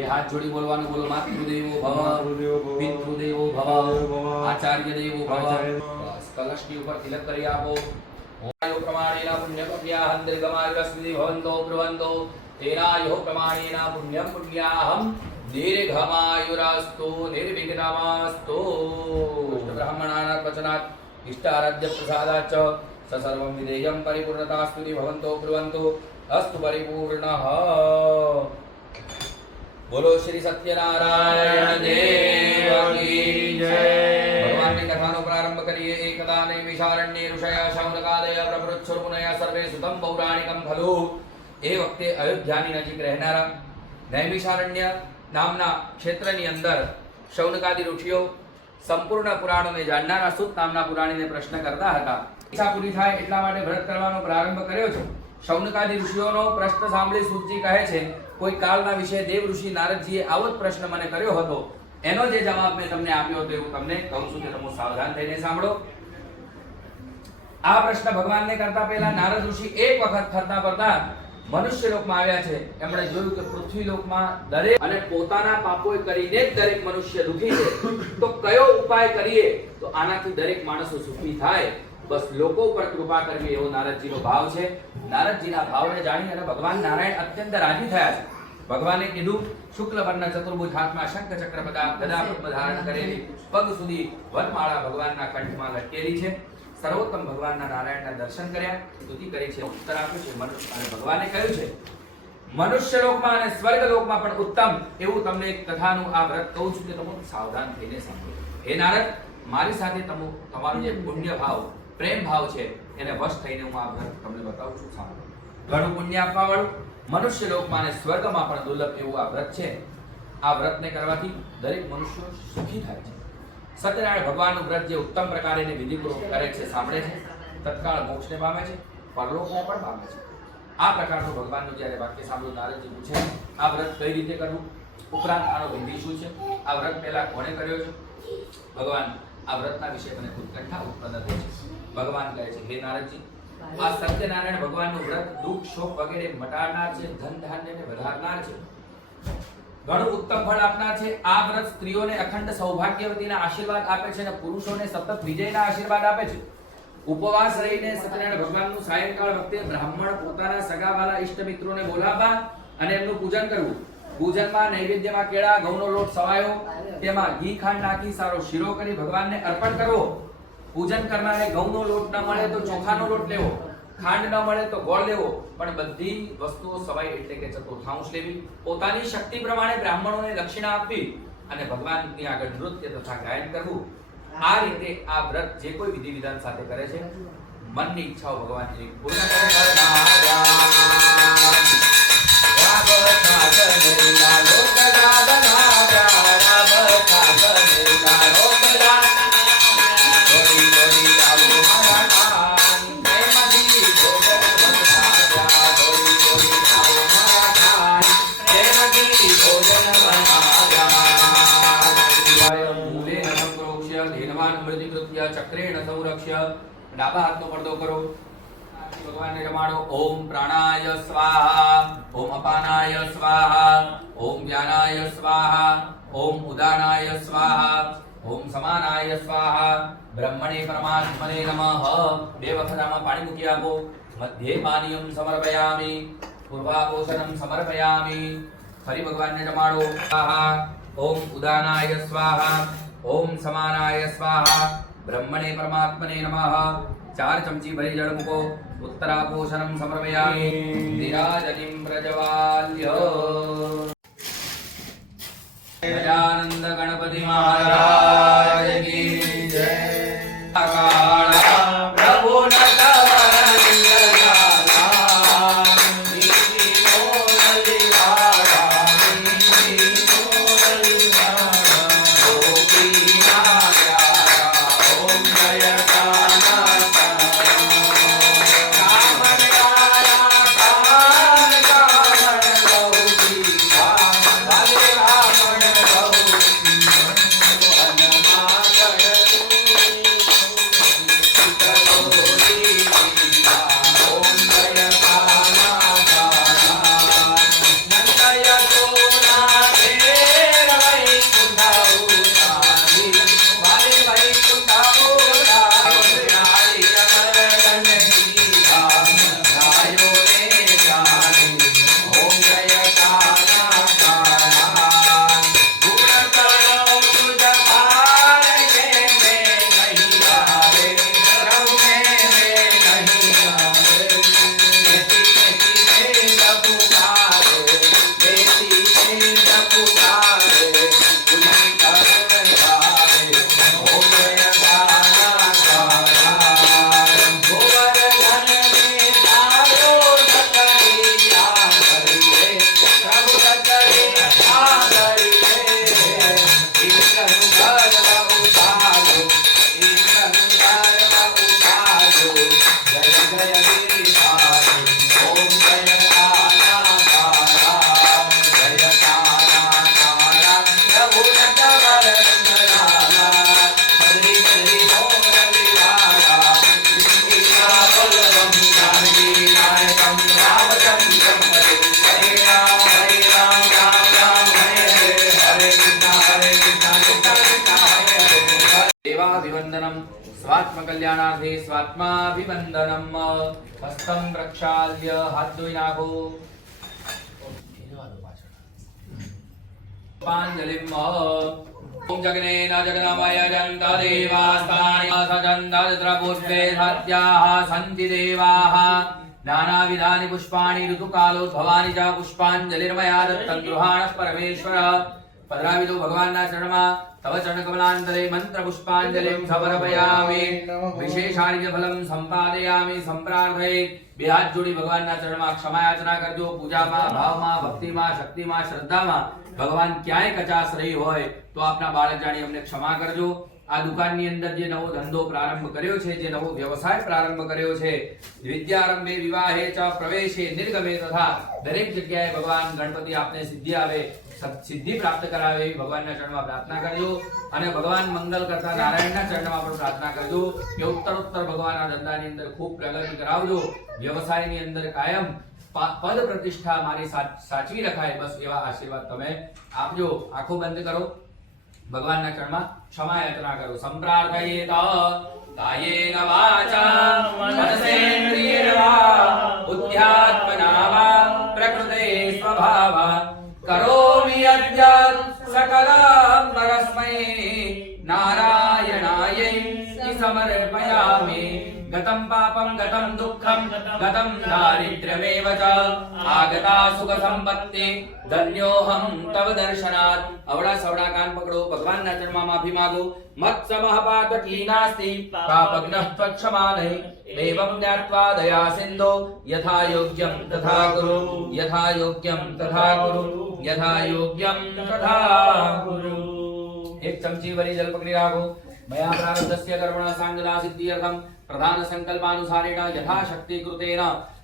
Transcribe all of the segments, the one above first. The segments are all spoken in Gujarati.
બે હાથ જોડી બોલવાનું. બોલો માતૃદેવો ભવ, પિતૃદેવો ભવ, આચાર્ય દેવો ભવ. બસ કલશની ઉપર તિલક કરી આપો. ઓયો પ્રમાણેના પુણ્ય પુણ્યાહં દીર્ઘમાયુષ્યતિ ભવન્તો બ્રુવન્તો તેનાયો પ્રમાણેના પુણ્યમ પુણ્યાહં દીર્ઘમાયુરાસ્તુ નિર્વિઘ્નમાસ્તુ. બ્રાહ્મણાનાં વચનાत् ઇષ્ટારાધ્ય પ્રસાદાચ્ચ સસર્વં વિધેયં પરિપૂર્ણતાસ્તુતિ ભવન્તો બ્રુવન્તો અસ્તુ પરિપૂર્ણઃ. બોલો શ્રી સત્યનારાયણ દેવ કી જય. ભગવાનની કથાનો પ્રારંભ કરીએ. એકદા નૈમિષારણ્યે ઋષયા શૌનકાદય પ્રપૃચ્છુર્મુનય સર્વે સુતમ પૌરાણિકમ ખલુ. એ વખતે અયોધ્યાની નજીક રહેનારા નૈમિષારણ્ય નામના ક્ષેત્રની અંદર શૌનકાદી ઋષિઓ સંપૂર્ણ પુરાણોને જાણનારા સુત નામના પુરાણીને પ્રશ્ન કરતા હતા. ઈચ્છા પૂરી થાય એટલા માટે વ્રત કરવાનો પ્રારંભ કર્યો છે. શૌનકાદી ઋષિઓનો પ્રશ્ન સાંભળી સૂતજી કહે છે, કોઈ કાળના વિશે દેવ ઋષિ નારદજીએ આવો જ પ્રશ્ન મને કર્યો હતો, એનો જે જવાબ મેં તમને આપ્યો હતો એવું તમને કહું છું કે તમે સાવધાન થઈને સાંભળો. આ પ્રશ્ન ભગવાનને કરતા પહેલા નારદ ઋષિ એક વખત ફરતા ફરતા મનુષ્ય લોકમાં આવ્યા છે. એમણે જોયું કે પૃથ્વી લોકમાં દરેક અને પોતાના પાપોએ કરીને જ દરેક મનુષ્ય દુખી છે. તો કયો ઉપાય કરીએ તો આનાથી દરેક માણસો સુખી થાય, બસ લોકો ઉપર કૃપા કરવી, એવો નારદજીનો ભાવ છે. નારદજીના ભાવને જાણી અને ભગવાન નારાયણ અત્યંત રાજી થયા છે. ભગવાને કીધું, શુક્લ વર્ણ ચતુર્ભુજ હાથમાં શંખ ચક્ર ગદા પદ્મ ધારણ કરેલી, પગ સુધી વનમાળા ભગવાનના કંઠમાં લટકેલી છે. સર્વોત્તમ ભગવાનના નારાયણના દર્શન કર્યા, સ્તુતિ કરી છે, ઉત્તર આપ્યો છે. અને ભગવાને કહ્યું છે, મનુષ્ય લોકમાં અને સ્વર્ગ લોકમાં પણ ઉત્તમ એવું તમને એક કથાનું આ વ્રત કહું છું કે તમે સાવધાન થઈને સાંભળો. હે નારદ, મારી સાથે તમારું જે પુણ્ય ભાવ, પ્રેમ ભાવ છે એને વશ થઈને હું આ વ્રત તમને બતાવું છું, સાંભળો. ઘણું પુણ્ય આપવા વાળું, મનુષ્ય લોકમાં અને સ્વર્ગમાં પણ દુર્લભ એવું આ વ્રત છે. આ વ્રતને કરવાથી દરેક મનુષ્ય સુખી થાય છે. સત્યનારાયણ ભગવાનનું વ્રત જે ઉત્તમ પ્રકારે વિધિપૂર્વક કરે છે, સાંભળે છે, તત્કાળ મોક્ષને પામે છે, પરલોકને પણ પામે છે. આ પ્રકારનું ભગવાનનું જ્યારે વાક્ય સાંભળ્યું, નારદજી પૂછે, આ વ્રત કઈ રીતે કરવું, ઉપરાંત આનો વિધિ શું છે, આ વ્રત પહેલા કોણે કર્યો છે? ભગવાન આ વ્રતના વિશે મને ઉત્કંઠા ઉત્પન્ન થઈ છે. ભગવાન કહે છે, હે નારદજી, આ સત્યનારાયણ ભગવાનનું વ્રત દુઃખ શોક વગેરે મટાડનાર છે, ધન ધાન્યને વધારનાર છે, ઘણું ઉત્તમ ફળ આપનાર છે. આ વ્રત સ્ત્રીઓને અખંડ સૌભાગ્યવતીના આશીર્વાદ આપે છે અને પુરુષોને સતત વિજયના આશીર્વાદ આપે છે. ઉપવાસ રહીને સત્યનારાયણ ભગવાનનું સાયંકાળ વખતે બ્રાહ્મણ પોતાના સગાવાલા ઇષ્ટ મિત્રોને બોલાવવા અને એમનું પૂજન કરવું. પૂજનમાં નૈવેદ્યમાં કેળા, ઘઉંનો લોટ સવાયો, તેમાં ઘી ખાંડ નાખી સારો શીરો કરી ભગવાનને અર્પણ કરવો. પૂજન કરનારે ઘઉંનો લોટ ન મળે તો ચોખાનો લોટ લેવો, ખાંડ ન મળે તો ગોળ લેવો, પણ બધી વસ્તુઓ સવાઈ એટલે કે ચતુર્થાંશ લેવી. પોતાની શક્તિ પ્રમાણે બ્રાહ્મણોને દક્ષિણા આપવી અને ભગવાનની આગળ નૃત્ય તથા ગાયન કરવું. આ રીતે આ વ્રત જે કોઈ વિધિ વિધાન સાથે કરે છે, મનની ઈચ્છાઓ ભગવાનની પૂર્ણ કરે. ચક્રેણ સંરક્ષ્ય. ડાબા હાથનો પડદો કરો, ભગવાનને રમાડો. ઓમ પ્રાણાય સ્વાહા, ઓમ અપાનાય સ્વાહા, ઓમ વ્યાનાય સ્વાહા, ઓમ ઉદાનાય સ્વાહા, ઓમ સમાનાય સ્વાહા, બ્રહ્મણે પરમાત્મને નમઃ. બે વખત આમાં પાણી મૂકી આપો. મધ્યે પાનીયમ સમર્પયામિ, પૂર્વાભોષણમ સમર્પયામિ. ફરી ભગવાનને રમાડો. સ્વાહા, ઓમ ઉદાનાય સ્વાહા, ઓમ સમાનાય સ્વાહા, બ્રહ્મણે પરમાત્મને નમઃ. 4 ચમચી ભરી જળ મૂકો. ઉત્તરાભૂષણમ સમર્પયામિ. વિરાજનીમ પ્રજવાલ્ય. ગજાનંદ ગણપતિ મહારાજ કી જય. પ્રભુ स्वात्मकल्याणार्थे स्वात्माभिवंदनम हस्तं प्रक्षाल्य हाथ धोई नाखो पांजलिम ओम जगनेन जगदमय जन्त देवास्तानि सजन्त द्रपुष्पे सत्याः सन्ति देवाः नानाविधानि पुष्पाणि ऋतुकालोद्भवानि च पुष्पाञ्जलिर्मया दत्तं गृहाण परमेश्वर पधराविदो भगवानना चरणमा तव चरणकमलान्तरे मन्त्रपुष्पाञ्जलिं समर्पयामि विशेषाणि च फलं सम्पादयामि सम्प्रार्थये બે હાથ જોડી ભગવાનના ચરણમાં ક્ષમા યાચના કરજો પૂજામાં ભાવમાં ભક્તિમાં શક્તિમાં શ્રદ્ધામાં ભગવાન ક્યાંય કચાશ રહી હોય તો આપના બાળક જાણી અમને ક્ષમા કરજો આ દુકાનની અંદર જે નવો ધંધો પ્રારંભ કર્યો છે જે નવો વ્યવસાય પ્રારંભ કર્યો છે વિદ્યારંભે વિવાહે ચ પ્રવેશે નિર્ગમે તથા દરેક જગ્યાએ ભગવાન ગણપતિ આપને સિદ્ધિ આવે સિદ્ધિ પ્રાપ્ત કરાવે એવી ભગવાનના ચરણમાં પ્રાર્થના કરજો અને ભગવાન મંગલ કરતા નારાયણના ચરણમાં પણ પ્રાર્થના કરજો કે ઉત્તરોત્તર ભગવાન આ ધંધાની અંદર ખૂબ પ્રગતિ કરાવજો વ્યવસાયની અંદર કાયમ પદ પ્રતિષ્ઠા મારી સાચવી રખાય બસ એવા આશીર્વાદ તમે આપજો આંખો બંધ કરો ભગવાનના ચરણમાં ક્ષમા યાચના કરો સંપ્રાર્થયેત કાયેન વાચા મનસેન્દ્રિયેણ વા બુદ્ધ્યાત્મના વા પ્રકૃતે સ્વભાવા કરોમિ યજ્ઞં સકલં પરસ્મૈ નારાયણાય સમર્પયામિ ગતં પાપં ગતં દુઃખં ગતં દારિદ્ર્યમેવ ચ આગતા સુખ સંપત્તિ ધન્યોહમ તવ દર્શનાત અવડા સવડા કાન પકડો ભગવાનના ચરણમાં માફી માંગો મત્સમઃ પાતકી નાસ્તિ પાપગ્નઃ ત્વક્ષમાનૈ એવં જ્ઞાત્વા દયા સિંધો યથા યોગ્યં તથા કુરુ યથા યોગ્યં તથા કુરુ યથા યોગ્યં તથા કુરુ એક ચમચી વરી જલ પકડી રાખો મયા પ્રારબ્ધસ્ય કર્મણ સાંગદા સિદ્ધિયર્થમ પ્રધાન સંકલ્પાનુસારેણ યથાશક્તિ કૃતેન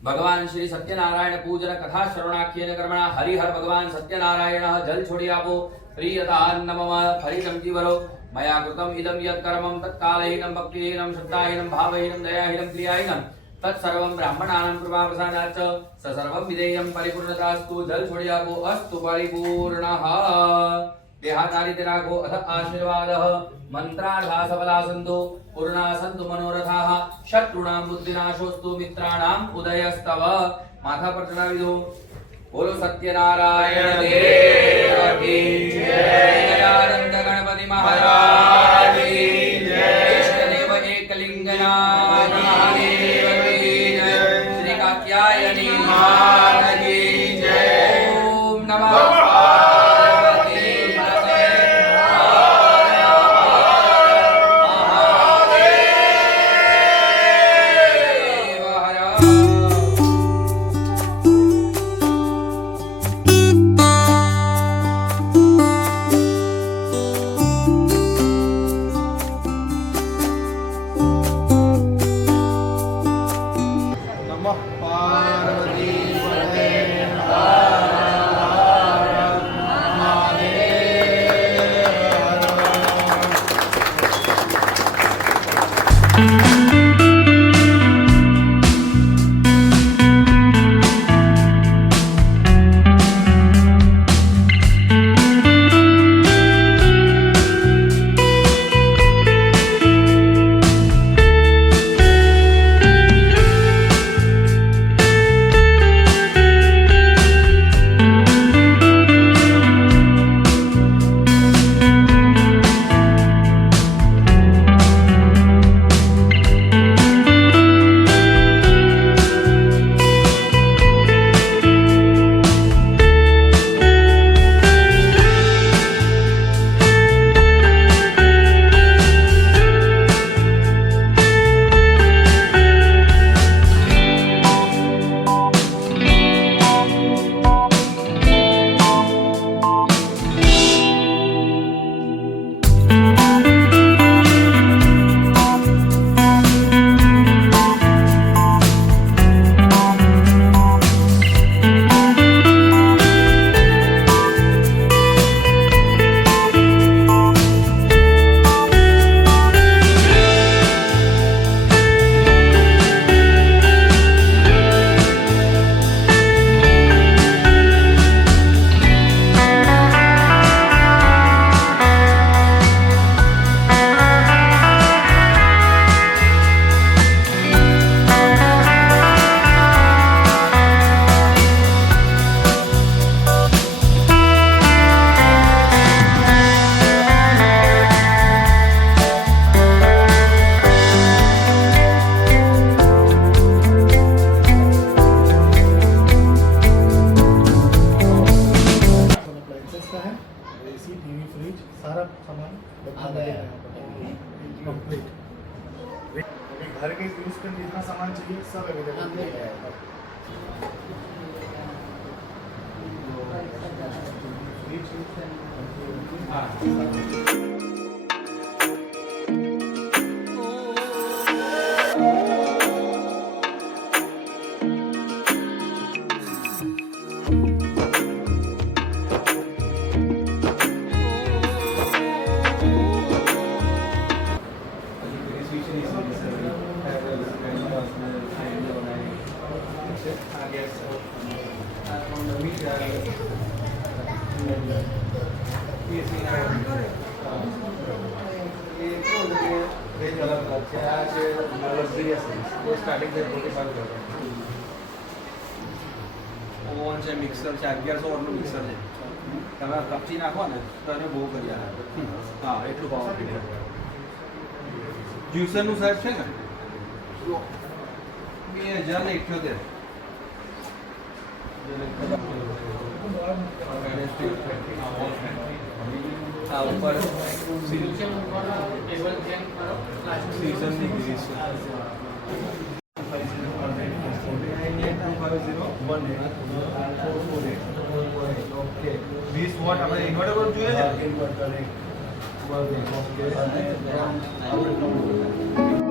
ભગવાન શ્રી સત્યનારાયણ પૂજન કથા શ્રવણાખ્યેન કર્મણા હરિહર ભગવાન સત્યનારાયણ જલ છોડી આપો પ્રિયતા નમઃ ફરી ચમચી ભરો મયા કૃતમ ઇદમ યત કર્મં તત્કાલહીનં ભક્તિહીનં શ્રદ્ધાહીનં ભાવહીનં દયાહીનં ક્રિયાહીનં તત્સર્વં બ્રાહ્મણાનાં કૃપા પ્રસાદાચ્ચ સસર્વં વિધેયં પરિપૂર્ણતાસ્તુ જલ છોડી આપો અસ્તુ પરિપૂર્ણઃ देहातारिते राघो अथ आशीर्वादः मंत्रार्था सफला सन्तु पूर्णा सन्तु मनोरथाः शत्रुणां बुद्धिनाशोस्तु मित्राणां उदयस्तव माथा पर चढ़ावी दो बोलो सत्यनारायण देव की जय आनंद गणपति महाराज की जय इष्टदेव एकलिंगनाथ महादेव की जय श्री कात्यायनी माता की जय ओम नमः जितना सामान चाहिए सब अवेलेबल है। स्टार्टिंग से 45 ઓવન છે, મિક્સર છે, 1100 વોટનું મિક્સર છે. તમે કપચી નાખો ને તો એને બહુ કરી આવે. હા, એટલું પાવર છે. જ્યુસરનું સાઈઝ છે ને 2078. આ ઉપર સીઝનની ગ્રીસ છે. 20 વોટ આપણે ઇન્વર્ટર પર જોઈએ છે.